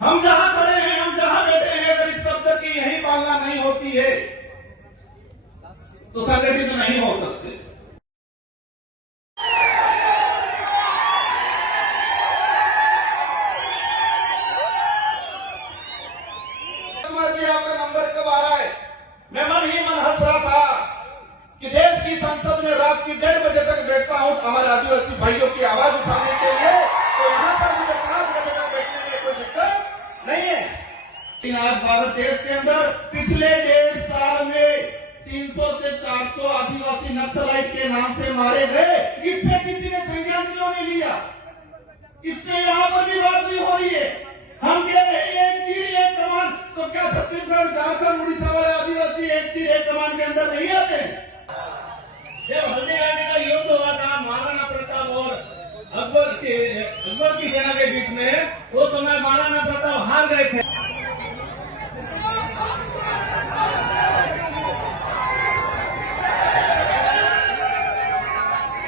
हम जहां खड़े हैं, हम जहां बैठे हैं, अगर इस शब्द की यही पालना नहीं होती है तो संगठित नहीं हो सकते। आपका नंबर कब आ रहा है? मैं मन ही मन हंस रहा था कि देश की संसद में रात की 1:30 बजे तक बैठता हूं हमारे आदिवासी भाइयों की आवाज उठाने के लिए, तो यहां पर मुझे 5 बजे तक बैठने में कोई दिक्कत नहीं है। लेकिन आज भारत देश के अंदर पिछले 1.5 साल में 300 से 400 आदिवासी नक्सलाइट के नाम से मारे गए, इसमें किसी ने संज्ञान क्यों नहीं लिया? इसमें यहां पर भी बात नहीं हो रही है। हम कह रहे हैं एक तीर एक कमान, तो क्या छत्तीसगढ़, झारखंड, उड़ीसा वाले आदिवासी एक तीर एक कमान के अंदर नहीं आते? जब हल्दीघाटी का युद्ध हुआ था महाराणा प्रताप और अकबर की सेना के बीच में, वो समय महाराणा प्रताप हार गए थे।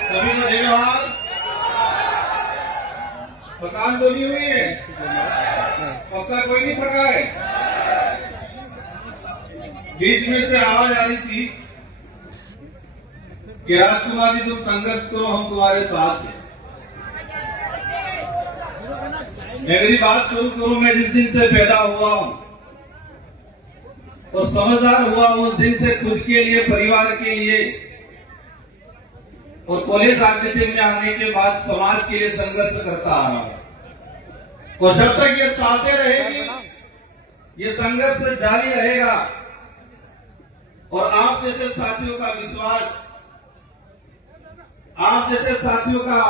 सभी को धन्यवाद। थकान तो नहीं हुई है? पक्का कोई नहीं थका है? बीच में से आवाज आ रही थी कि राष्ट्रवादी तुम संघर्ष करो, हम तुम्हारे साथ हैं। मेरी बात शुरू करूं। मैं जिस दिन से पैदा हुआ हूं और समझदार हुआ उस दिन से खुद के लिए, परिवार के लिए और कॉलेज राजनीति में आने के बाद समाज के लिए संघर्ष करता आ रहा हूं। और जब तक ये सांसें रहेगी, ये संघर्ष जारी रहेगा और आप जैसे साथियों का विश्वास, आप जैसे साथियों का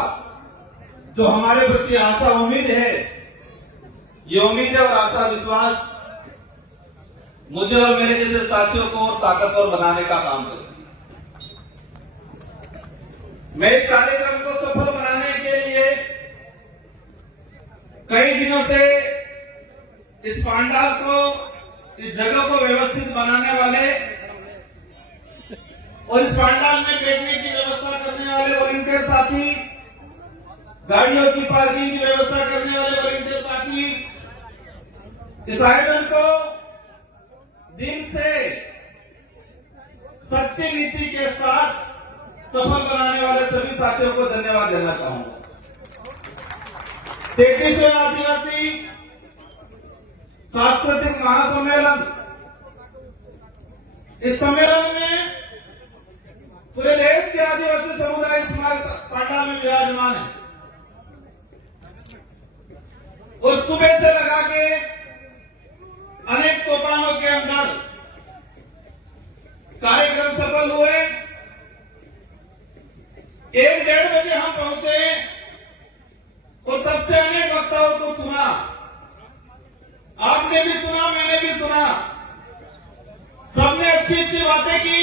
जो हमारे प्रति आशा उम्मीद है, ये उम्मीद और आशा विश्वास मुझे और मेरे जैसे साथियों को और ताकतवर बनाने का काम करेगी। मैं इस कार्यक्रम को सफल बनाने के लिए कई दिनों से इस पंडाल को, इस जगह को व्यवस्थित बनाने वाले और इस पंडाल में बैठने की व्यवस्था करने वाले वॉलंटियर साथी, गाड़ियों की पार्किंग की व्यवस्था करने वाले वॉलंटियर साथी, इस आयोजन को दिल से सच्ची नीति के साथ सफल बनाने वाले सभी साथियों को धन्यवाद देना चाहूंगा। 33वें आदिवासी सांस्कृतिक महासम्मेलन, इस सम्मेलन में पूरे देश के आदिवासी समुदाय इस पंडाल में विराजमान है और सुबह से लगा के अनेक सोपानों के अंदर कार्यक्रम सफल हुए। 1-1:30 बजे हम पहुंचे और तब से अनेक वक्ताओं को सुना। आपने भी सुना, मैंने भी सुना। सबने अच्छी अच्छी बातें की,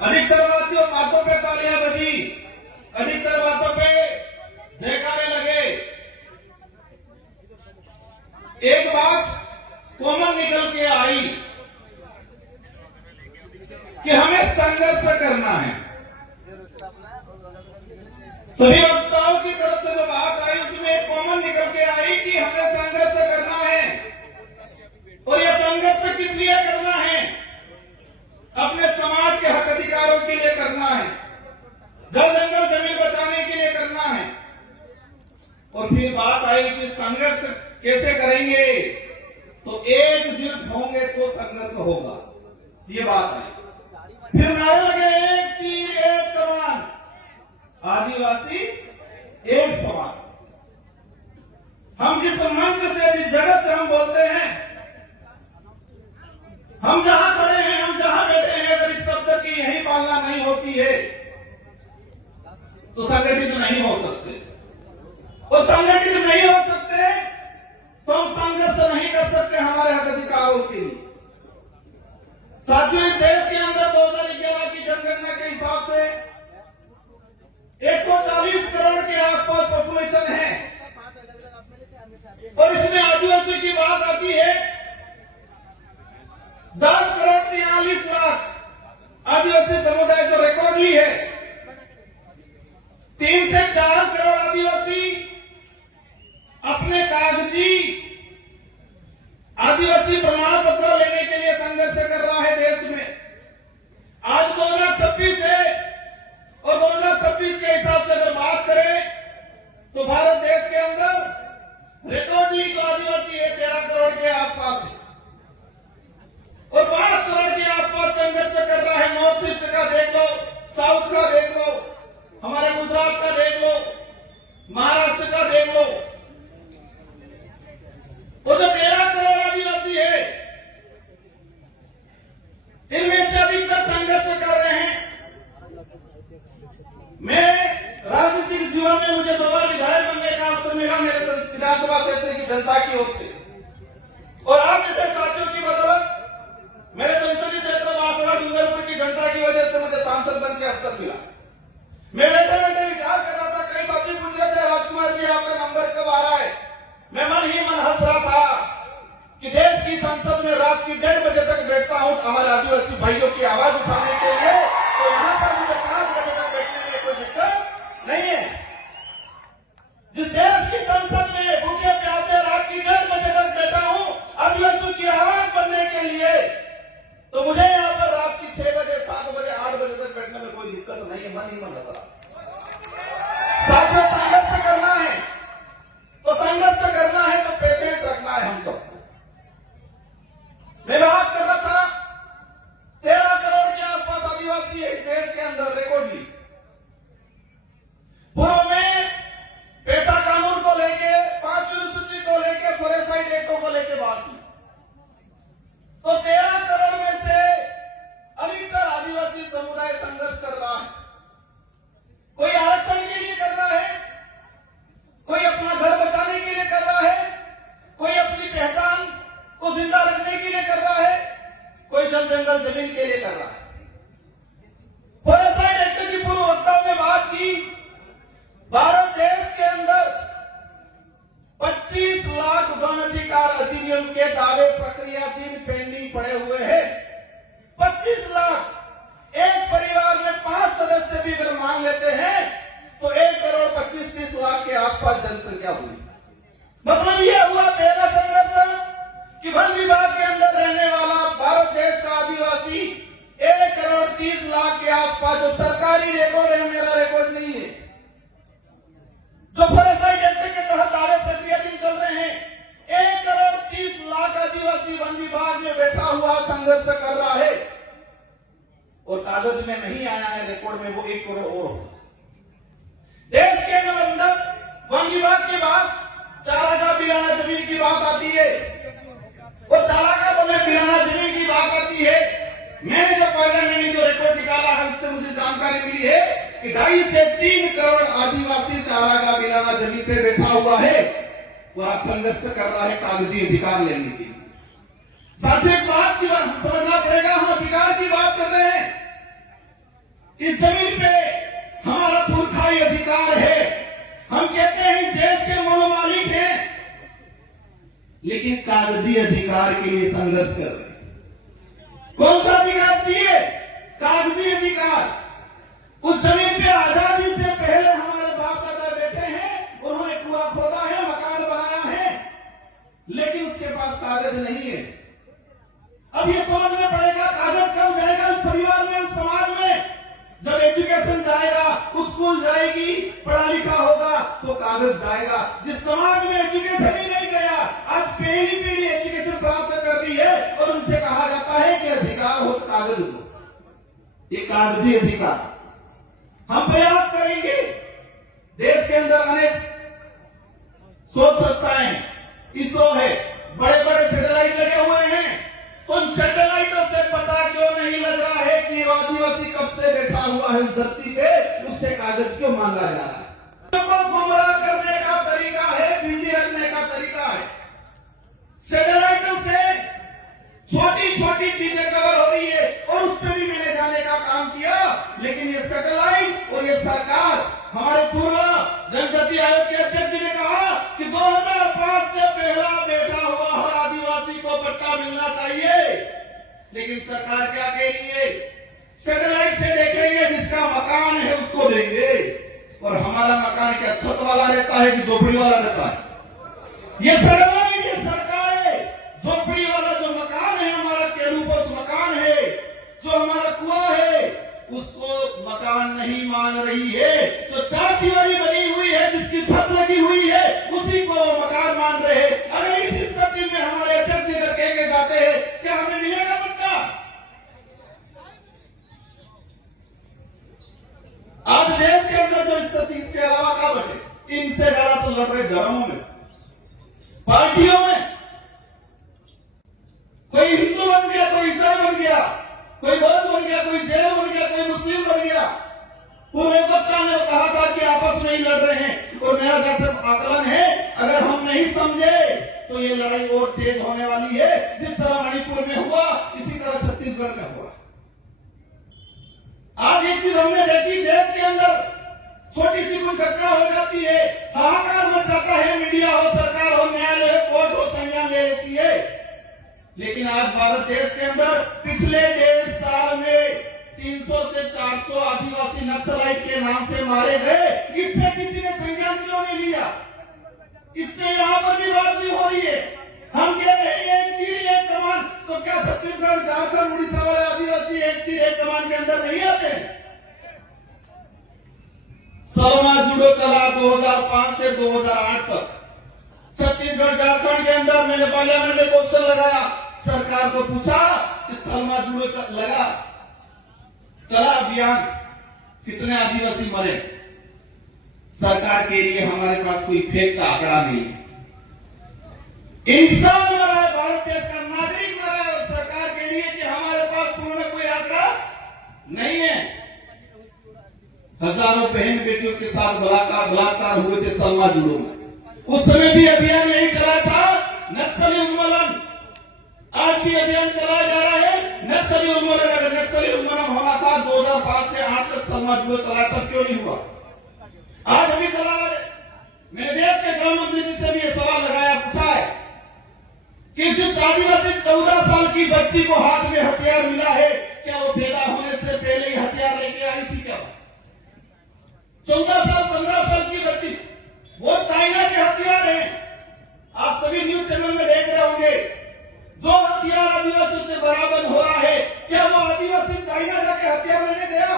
अधिकतर बातों पे तालियां बजी, अधिकतर बातों पे जयकारे लगे। एक बात कॉमन निकल के आई कि हमें संघर्ष करना है। सभी वक्ताओं की तरफ से जो बात आई उसमें एक कॉमन निकल के आई कि हमें संघर्ष करना है। और यह संघर्ष किस लिए करना है? अपने समाज के हक अधिकारों के लिए करना है, जल जंगल जमीन बचाने के लिए करना है। और फिर बात आई कि संघर्ष कैसे करेंगे? तो एकजुट होंगे तो संघर्ष होगा, ये बात आई। फिर नारे लगे, एक तीर एक कमान, आदिवासी एक समान। हम जिस मंच से, जिस जगह से हम बोलते हैं, हम जहां खड़े हैं, हम जहां बैठे हैं, अगर इस शब्द की यही पालना नहीं होती है तो संगठित नहीं हो सकते। और संगठित नहीं हो सकते तो हम संघर्ष नहीं कर सकते हमारे हक अधिकारों के लिए। साथियों, इस देश के अंदर 2011 की जनगणना के हिसाब से 140 करोड़ के आसपास पॉपुलेशन है और इसमें आदिवासी की बात आती है 10 करोड़ 43 लाख आदिवासी समुदाय जो रिकॉर्ड ली है। 3 से 4 करोड़ आदिवासी अपने कागजी विधानसभा क्षेत्र की जनता की ओर से और आप जैसे साथियों की बदौलत मेरे संसदीय क्षेत्र बांसवाड़ा डूंगरपुर की जनता की वजह से मुझे सांसद बन के अवसर मिला। मैं बैठे बैठे विचार कर रहा था, कई साथी पूछ रहे थे राजकुमार जी आपका नंबर कब आ रहा है। मैं मन ही मन हंस रहा था कि देश की संसद में रात की 1:30 बजे तक बैठता हूं हमारे आदिवासी भाइयों की आवाज उठाने के लिए, तो यहां पर मुझे 5 बजे तक बैठने में कोई दिक्कत नहीं है। जिस देश की संसद में भूखे प्यासे रात की 1:30 बजे तक बैठा हूं आदिवासियों की आवाज बनने के लिए, तो मुझे यहां पर रात की 6 बजे 7 बजे 8 बजे तक बैठने में कोई दिक्कत नहीं है। मन ही मन लग रहा साथियों, संघर्ष करना है तो संघर्ष करना है तो पेशेंस रखना है हम सबको। मैं बात कर रहा था 13 करोड़ के आसपास आदिवासी है इस देश के अंदर रिकॉर्डली। पूर्व में पैसा कानून को लेके 5वीं अनुसूची को लेके फॉरेस्ट एक्टों को लेके बात की, तो 13 करोड़ में से अधिकतर आदिवासी समुदाय संघर्ष कर रहा है। कोई आरक्षण के लिए कर रहा है, कोई अपना घर बचाने के लिए कर रहा है, कोई अपनी पहचान को जिंदा रखने के लिए कर रहा है, कोई जल जंगल जमीन के लिए कर रहा है। फॉरेस्ट एक्ट की पूर्व वक्तव्य में बात की, भारत देश के अंदर 25 लाख वन अधिकार अधिनियम के दावे प्रक्रियाधीन पेंडिंग पड़े हुए हैं। 25 लाख, एक परिवार में 5 सदस्य भी अगर मान लेते हैं तो 1 करोड़ 25-30 लाख के आसपास जनसंख्या हुई। मतलब यह हुआ पहला संघर्ष कि वन विभाग के अंदर रहने वाला भारत देश का आदिवासी 1 करोड़ 30 लाख के आसपास, जो सरकारी रिकॉर्ड है, मेरा रिकॉर्ड नहीं है, जो फॉरेस्ट एक्ट के तहत दावे प्रक्रियाधीन चल रहे हैं, 1 करोड़ 30 लाख आदिवासी वन विभाग में बैठा हुआ संघर्ष कर रहा है और कागज में नहीं आया है, रिकॉर्ड में वो 1 करोड़ और होगा। देश के अंदर वन विभाग के बाद चारागाह बिराना जमीन की बात आती है और चारागाह बने बिराना जमीन की बात आती है। मैंने जो पहले मैंने जो रिकॉर्ड निकाला है उससे मुझे जानकारी मिली है कि 2.5 से 3 करोड़ आदिवासी चारागाह बिराना जमीन पे बैठा हुआ है, वह संघर्ष कर रहा है कागजी अधिकार लेने के लिए। साथ ही बात की बात समझना पड़ेगा, हम अधिकार की बात कर रहे हैं। इस जमीन पे हमारा पुरखाई अधिकार है, हम कहते हैं इस देश के मनोमालिक हैं, लेकिन कागजी अधिकार के लिए संघर्ष कर रहे हैं। कौन सा अधिकार चाहिए? कागजी अधिकार। उस जमीन पे आजादी से पहले हमारे बाप दादा बैठे हैं, उन्होंने कुआं खोदा है, मकान बनाया है, लेकिन उसके पास कागज नहीं है। अब ये समझना पड़ेगा कागज कब जाएगा उस परिवार में, उस समाज में। जब एजुकेशन जाएगा, स्कूल जाएगी, पढ़ा लिखा होगा तो कागज जाएगा। जिस समाज में एजुकेशन ही नहीं गया, आज पहली पीढ़ी एजुकेशन प्राप्त कर रही है और उनसे कहा जाता है कि अधिकार हो तो कागज दो, ये कागजी अधिकार। हम प्रयास करेंगे, देश के अंदर अनेक शोध संस्थाएं, इसरो है, बड़े बड़े सैटेलाइट लगे हुए हैं, उन सैटेलाइटों से पता क्यों नहीं लग रहा है कि आदिवासी कब से बैठा हुआ है उस धरती पे, उससे कागज क्यों मांगा जा रहा है? सबको गुमराह करने का तरीका है, बिजी रखने का तरीका है। सैटेलाइटों से छोटी छोटी चीजें कवर हो रही है और उस पर भी मैंने जाने का काम किया, लेकिन ये सैटेलाइट और ये सरकार, हमारे पूर्व जनजाति आयोग के अध्यक्ष जी ने कहा कि 2005 से पहला बैठा हुआ हर आदिवासी को पट्टा मिलना चाहिए, लेकिन सरकार क्या कह रही है? सैटेलाइट से देखेंगे, जिसका मकान है उसको देंगे। और हमारा मकान क्या छत वाला रहता है कि झोपड़ी वाला रहता है? ये सैटेलाइट, ये सरकार है, झोपड़ी वाला जो मकान है हमारा, केलूपोस मकान है, जो हमारा कुआं है, उसको मकान नहीं मान रही है। जो 4 दीवारी बनी हुई है, जिसकी छत लगी हुई है, उसी को मकान मान रहे हैं। अगर इस स्थिति में हमारे अध्यक्ष जी कह के जाते हैं कि हमें मिलेगा पट्टा, आज देश के अंदर जो स्थिति, इसके अलावा क्या बटे? इनसे ज्यादा तो लड़ रहे घरों में, पार्टियों में। कोई हिंदू बन गया, कोई ईसाई बन गया, कोई बौद्ध बन गया, कोई जैन बन गया, कोई मुस्लिम बन गया। पूर्व वक्ता ने कहा था कि आपस में ही लड़ रहे हैं और मेरा जैसे आकलन है, अगर हम नहीं समझे तो ये लड़ाई और तेज होने वाली है। जिस तरह मणिपुर में हुआ इसी तरह छत्तीसगढ़ में हुआ। आज एक चीज हमने देखी, देश के अंदर छोटी सी कुछ घटना हो जाती है, हाहाकार मच जाता है, मीडिया हो, सरकार हो, न्यायालय हो, कोर्ट हो, संज्ञान ले लेती है। लेकिन आज भारत देश के अंदर पिछले 1.5 साल में 300 से 400 आदिवासी नक्सलाइट के नाम से मारे गए। इस पे किसी ने संज्ञान क्यों नहीं लिया? इसमें यहां पर भी बात नहीं हो रही है। हम कह रहे हैं एक तीर एक कमान, तो क्या छत्तीसगढ़, झारखंड, उड़ीसा वाले आदिवासी एक तीर एक कमान के अंदर नहीं आते? सलमा जुडो चला 2005 से 2008 तक छत्तीसगढ़, झारखंड के अंदर। मैंने पार्लियामेंट में क्वेश्चन लगाया, सरकार को पूछा कि सलमा जुडो चला अभियान, कितने आदिवासी मरे? सरकार के लिए हमारे पास कोई फेक का आंकड़ा नहीं है। इंसान मरा है, भारत देश का नागरिक मरा है, और सरकार के लिए कि हमारे पास पूर्ण कोई आंकड़ा नहीं है। हजारों बहन बेटियों के साथ बलात्कार हुए थे सलमा जुडो में। उस समय भी अभियान नहीं चला था नक्सली उन्मूलन। आज भी अभियान चलाया जा रहा है नक्सली उन्मूलन। अगर नक्सली उन्मूलन होना था 2005 से 8 तक सलमा जुडो चला, तब क्यों नहीं हुआ? आज अभी चला। मैंने देश के गृह मंत्री जी से भी ये सवाल लगाया, पूछा है कि जिस आदिवासी 14 साल की बच्ची को हाथ में हथियार मिला है, क्या वो पैदा होने से पहले ही हथियार लेके आई थी? क्या 14 साल 15 साल की बच्ची, वो चाइना के हथियार हैं। आप सभी न्यूज चैनल में देख रहे होंगे, जो हथियार आदिवासियों से बराबर हो रहा है, क्या वो आदिवासी चाइना जाके हथियार लेने गया?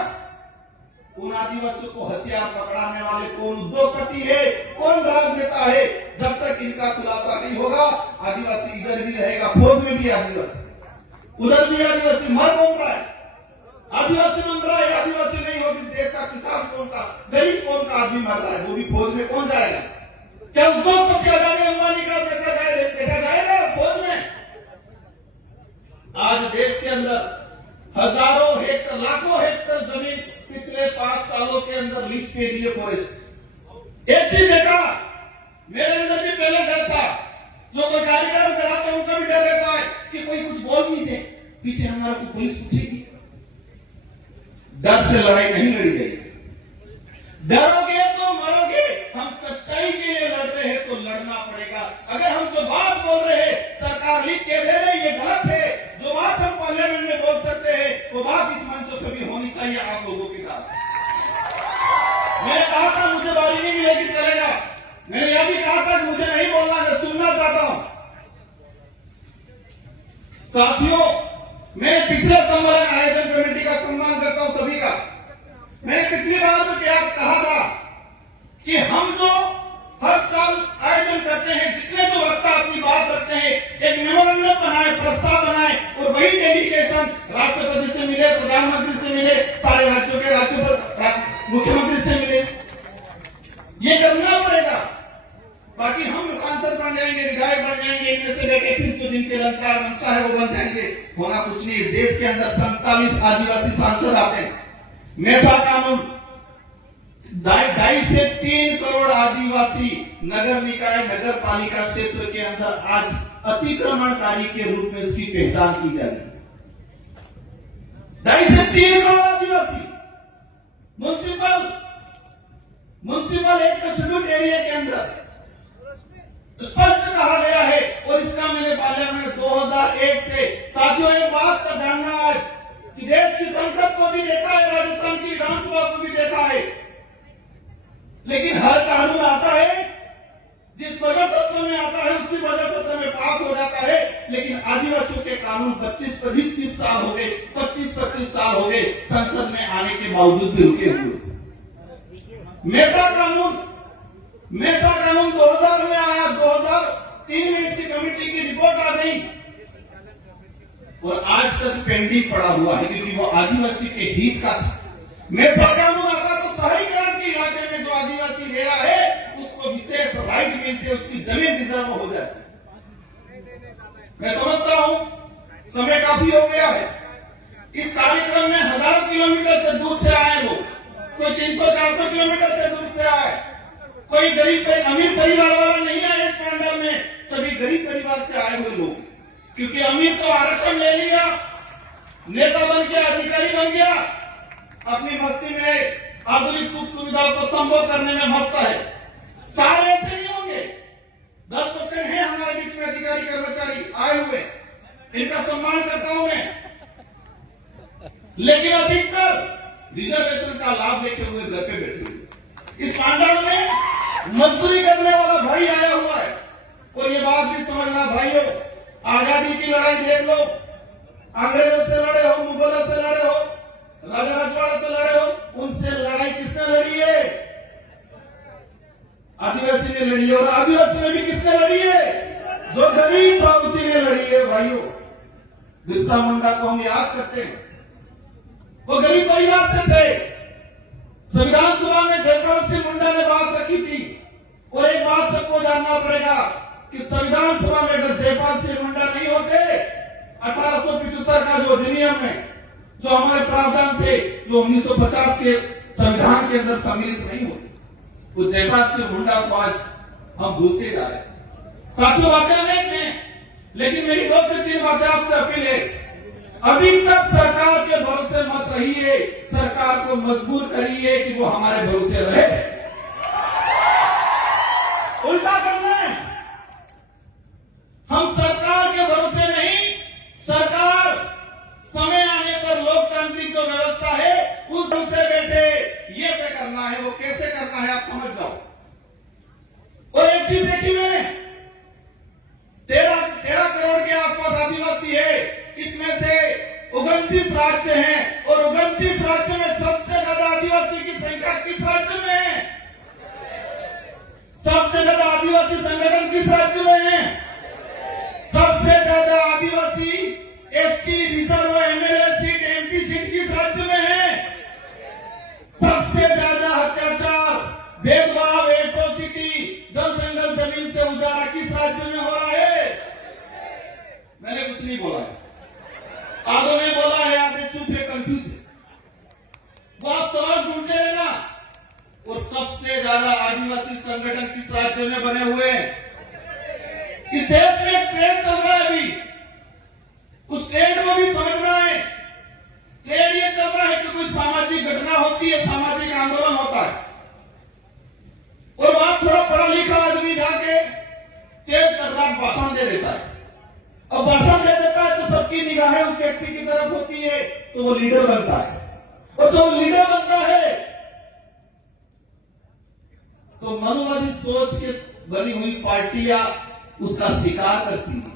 उन आदिवासियों को हथियार पकड़ाने वाले कौन उद्योगपति है, कौन राजनेता है? जब तक इनका खुलासा नहीं होगा, आदिवासी इधर भी रहेगा, फौज में भी आदिवासी, उधर भी आदिवासी। मर कौन रहा है? आदिवासी बन रहा है। आदिवासी नहीं होगी देश का किसान कौन का, गरीब कौन का आदमी मर रहा है, वो भी फौज में कौन जाएगा? क्या उद्योगपति अदानी अंबानी का देखा जाएगा फौज में? आज देश के अंदर हजारों हेक्टर, लाखों हेक्टर जमीन पिछले 5 सालों के अंदर लीज पे दिए फॉरेस्ट। एक चीज देखा, मेरे अंदर भी पहले डर था, जो कोई कार्यक्रम कराते हैं उनका भी डर रहता है कि कोई कुछ बोल नहीं दे, पीछे हमारा को पुलिस पूछेगी। डर से लड़ाई नहीं लड़ी गई। डरोगे तो मरोगे। हम सच्चाई के लिए लड़ रहे हैं तो लड़ना पड़ेगा। अगर हम जो बात बोल रहे हैं, सरकार लिख के दे रही, ये गलत है। जो बात हम पार्लियामेंट में बोल सकते हैं, वो बात इस मंचों से भी होनी चाहिए आप लोगों के साथ। मैंने कहा था मुझे बारी नहीं मिलेगी, चलेगा। मैंने यह भी कहा था मुझे नहीं बोलना, मैं सुनना चाहता हूं। साथियों, मैं पिछले सम्मेलन आयोजन कमेटी का सम्मान करता हूं सभी का। मैंने पिछली बार तो क्या कहा था कि हम जो हर साल आयोजन करते हैं, जितने जो वक्ता अपनी बात रखते हैं, एक मेमोरेंडम बनाए, प्रस्ताव बनाए, और वही डेलीगेशन राष्ट्रपति से मिले, प्रधानमंत्री से मिले, सारे राज्यों के मुख्यमंत्री से मिले। ये करना पड़ेगा। बाकी हम सांसद बन जाएंगे, विधायक बन जाएंगे, इनमें से लेके फिर जो जिनके मंशा है वो बन जाएंगे, होना कुछ नहीं। देश के अंदर 47 आदिवासी सांसद आते हैं। मेसा कानून 2.5 से 3 करोड़ आदिवासी नगर निकाय, नगर पालिका क्षेत्र के अंदर आज अतिक्रमणकारी के रूप में इसकी पहचान की जा रही है। 2.5 से 3 करोड़ आदिवासी म्युनिसिपल एक शेड्यूल्ड एरिया के अंदर स्पष्ट कहा गया है। और इसका मैंने पार्लियामेंट 2001 से, साथियों एक बात का जानना आज कि देश की संसद को भी देखा है, राजस्थान की विधानसभा को भी देखा है, लेकिन हर कानून आता है जिस बजट सत्र में आता है उसी बजट सत्र में पास हो जाता है। लेकिन आदिवासियों के कानून 25-30 साल हो गए, 25-25 साल हो गए संसद में आने के बावजूद भी रुके हुए। मेसा कानून 2000 में आया, 2003 में इसकी कमेटी की रिपोर्ट आ गई और आज तक पेंडिंग पड़ा हुआ है, क्योंकि वो आदिवासी के हित का था। मेसा कानून आता तो शहरीकरण के इलाके में जो आदिवासी रह रहा है उसको विशेष राइट मिलते, उसकी जमीन रिजर्व हो जाती। मैं समझता हूं समय काफी हो गया है। इस कार्यक्रम में हजारों किलोमीटर से दूर से आए लोग, कोई 300-400 किलोमीटर से दूर से आए, कोई गरीब अमीर परिवार वाला नहीं है इस पंडाल में। गरीब परिवार से आए हुए लोग, क्योंकि अमीर तो आरक्षण ले लिया, नेता बन गया, अधिकारी बन गया, अपनी मस्ती में आधुनिक सुख सुविधाओं को संभव करने में मस्त है। सारे ऐसे नहीं होंगे, 10% है हमारे बीच में अधिकारी कर्मचारी आए हुए, इनका सम्मान करता हूं मैं, लेकिन अधिकतर रिजर्वेशन का लाभ लेते हुए घर पे बैठे हुए। इस पांडाल में मजदूरी करने वाला भाई आया हुआ है। और ये बात भी समझना भाइयों, आजादी की लड़ाई देख लो, अंग्रेजों से लड़े हो, मुगलों से लड़े हो, राजा रजवाड़ा से लड़े हो, उनसे लड़ाई किसने लड़ी है? आदिवासी ने लड़ी है। और आदिवासी में भी किसने लड़ी है? जो गरीब था उसी ने लड़ी है भाइयों। बिरसा मुंडा को हम याद करते हैं, वो गरीब परिवार से थे। संविधान सभा में जयपाल सिंह मुंडा ने बात रखी थी। और एक बात सबको जानना पड़ेगा कि संविधान सभा में अगर जयपाल सिंह मुंडा नहीं होते, 1875 का जो अधिनियम है, जो हमारे प्रावधान थे, जो 1950 के संविधान के अंदर सम्मिलित नहीं होते, वो जयपाल सिंह मुंडा को आज हम भूलते जा रहे हैं। साथियों, बातें अनेक हैं, लेकिन मेरी 2 से 3 बातें आपसे अपील है। अभी तक सरकार के भरोसे मत रहिए, सरकार को मजबूर करिए कि वो हमारे भरोसे रहे। उल्टा करना है, हम सरकार के भरोसे नहीं, सरकार समय आने पर लोकतांत्रिक जो व्यवस्था है उस ढंग से बैठे, ये तय करना है। वो कैसे करना है आप समझ जाओ। और एक चीज देखी मैंने, 13 करोड़ के आसपास आदिवासी है, इसमें से 29 राज्य हैं, और 29 राज्य में सबसे ज्यादा आदिवासी की संख्या किस राज्य में है? सबसे ज्यादा आदिवासी संगठन किस राज्य में है? सबसे ज्यादा आदिवासी ST, reserve, MLA seat, MP seat किस राज्य में है? सबसे ज्यादा अत्याचार, भेदभाव, एट्रोसिटी, जल जंगल जमीन से उजाड़ा किस राज्य में हो रहा है? मैंने कुछ नहीं बोला है, आधों ने बोला है, आधे चुप है, कंफ्यूज है। वो आप सवाल ढूंढते रहना। और सबसे ज्यादा आदिवासी संगठन किस राज्य में बने हुए हैं? इस देश में एक ट्रेंड चल रहा है अभी, उस ट्रेंड को भी समझना है। ट्रेंड ये चल रहा है कि कोई सामाजिक घटना होती है, सामाजिक आंदोलन होता है, और वहां थोड़ा पढ़ा लिखा आदमी जाके तेज तर्रार भाषण दे देता है। अब भाषण दे देता है तो सबकी निगाहें उस व्यक्ति की तरफ होती है, तो वो लीडर बनता है। और जो लीडर बनता है तो मनुवादी सोच के बनी हुई पार्टियां उसका शिकार करती है।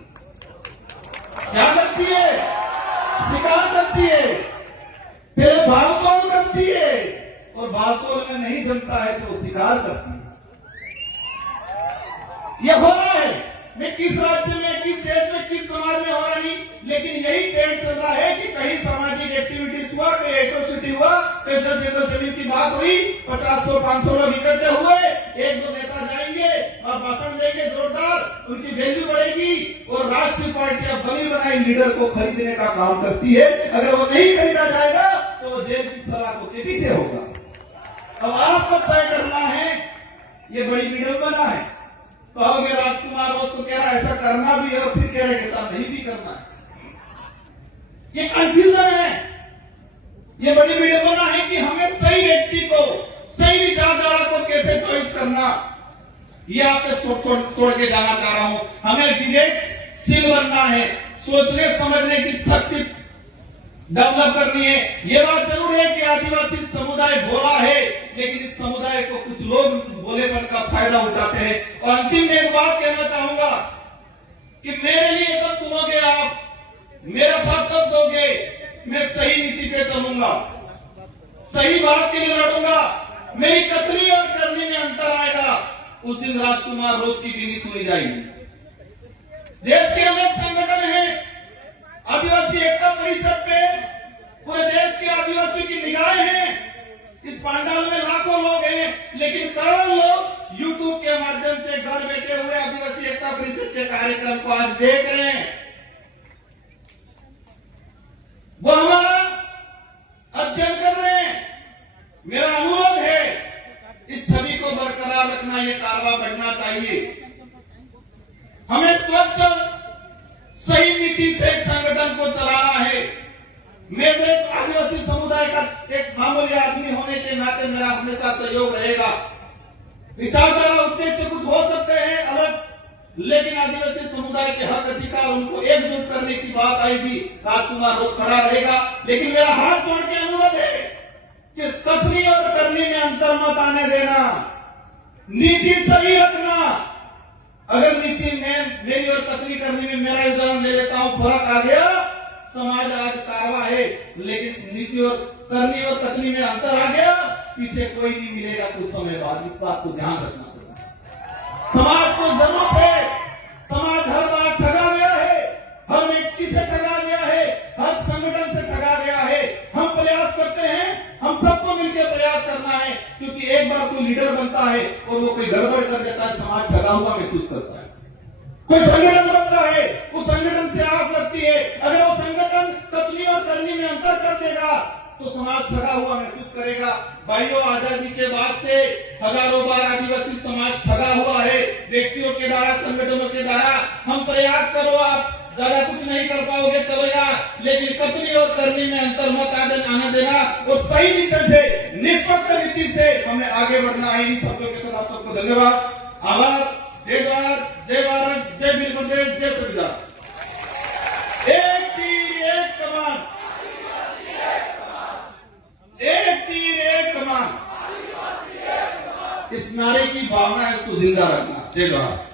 क्या करती है? शिकार करती है, फिर भागदौड़ करती है, और भागदौड़ में नहीं जमता है तो शिकार करती है। यह हो रहा है, मैं किस राज्य में, किस देश में, किस समाज में हो रही, लेकिन यही ट्रेंड चल रहा है कि कहीं सामाजिक एक्टिविटीज हुआ, कहीं एट्रोसिटी हुआ, कहीं जल जमीन की बात हुई, 50-100-500 लोग इकट्ठे हुए, 1-2 नेता जाएंगे और भाषण देंगे जोरदार, उनकी वैल्यू बढ़ेगी, और राष्ट्रीय पार्टियां बनी बनाई लीडर को खरीदने का काम करती है। अगर वो नहीं खरीदा जाएगा तो वो जेल की सलाखों के पीछे होगा। अब आपको तय करना है, ये बड़ी विडंबना है। कहोगे राजकुमार वो तो कह रहा ऐसा करना भी है, और फिर कह रहे ऐसा नहीं भी करना है। ये कंफ्यूजन है, ये बड़ी विडंबना है कि हमें सही व्यक्ति को, सही विचारधारा को कैसे चॉइस करना, ये आपको छोड़ के जाना चाह रहा हूं। हमें विवेकशील बनना है, सोचने समझने की शक्ति डेवलप करनी है। ये बात जरूर है कि आदिवासी समुदाय भोला है, लेकिन इस समुदाय को कुछ लोग इस भोलेपन का फायदा उठाते हैं। और अंतिम में एक बात कहना चाहूंगा कि मेरे लिए तब सुनोगे आप, मेरा साथ तब दोगे, मैं सही नीति पे चलूंगा, सही बात के लिए लड़ूंगा, मेरी कथनी और करनी में अंतर आएगा, उस दिन राजकुमार रोज की बीनी सुनी जाएगी। देश के अनेक संगठन हैं, आदिवासी एकता परिषद पे पूरे देश के आदिवासियों की निगाहें हैं। इस पंडाल में लाखों लोग हैं, लेकिन करोड़ों लोग यूट्यूब के माध्यम से घर बैठे हुए आदिवासी एकता परिषद के कार्यक्रम को आज देख रहे हैं। वो हमारा अध्ययन कर रहे हैं। मेरा अनुरोध है, इस छवि को बरकरार रखना, ये कारवा बढ़ना चाहिए। हमें स्वच्छ सही नीति से संगठन को चलाना है। मैं तो एक आदिवासी समुदाय का एक मामूली आदमी होने के नाते मेरा हमेशा सहयोग रहेगा। विचारधारा उद्देश्य कुछ हो सकते हैं अलग, लेकिन आदिवासी समुदाय के हक अधिकार उनको एकजुट करने की बात आएगी, राजकुमार रोज खड़ा रहेगा। लेकिन मेरा हाथ जोड़ के अनुरोध है कि कथनी और करनी में अंतर मत आने देना, नीति सही रखना। अगर नीति में मेरी और कथनी करनी में मेरा उदाहरण ले लेता हूं, फर्क आ गया, समाज आज कारवा है, लेकिन नीति और करनी और कथनी में अंतर आ गया, पीछे कोई नहीं मिलेगा कुछ समय बाद। इस बात को ध्यान रखना चाहिए। समाज को जरूरत है, समाज हर बार ठगा गया है, हर व्यक्ति से ठगा गया है, हर संगठन से ठगा गया है। हम प्रयास करते हैं, हम सबको मिलकर प्रयास करना है, क्योंकि एक बार कोई लीडर बनता है और वो कोई गड़बड़ कर देता है, समाज ठगा हुआ महसूस करता है। कोई संगठन बनता है, उस संगठन से आग लगती है, अगर वो संगठन कथनी और करनी में अंतर कर देगा तो समाज ठगा हुआ महसूस करेगा। भाइयों, आजादी के बाद से हजारों बार आदिवासी समाज ठगा हुआ है, व्यक्तियों के द्वारा, संगठनों के द्वारा। हम प्रयास करो, आप ज्यादा कुछ नहीं कर पाओगे चलेगा, लेकिन कथनी और करनी में अंतर मत आने देना और सही नीति से, निष्पक्ष नीति से हमें आगे बढ़ना है। इन शब्दों के साथ आप सबको धन्यवाद, आभार। जय जवाहर, जय भारत, जय वीर गुरुदेव, जय संविधान। एक तीर एक कमान, एक तीर एक कमान, इस नारे की भावना है, उसको जिंदा रखना। जय जवाहर।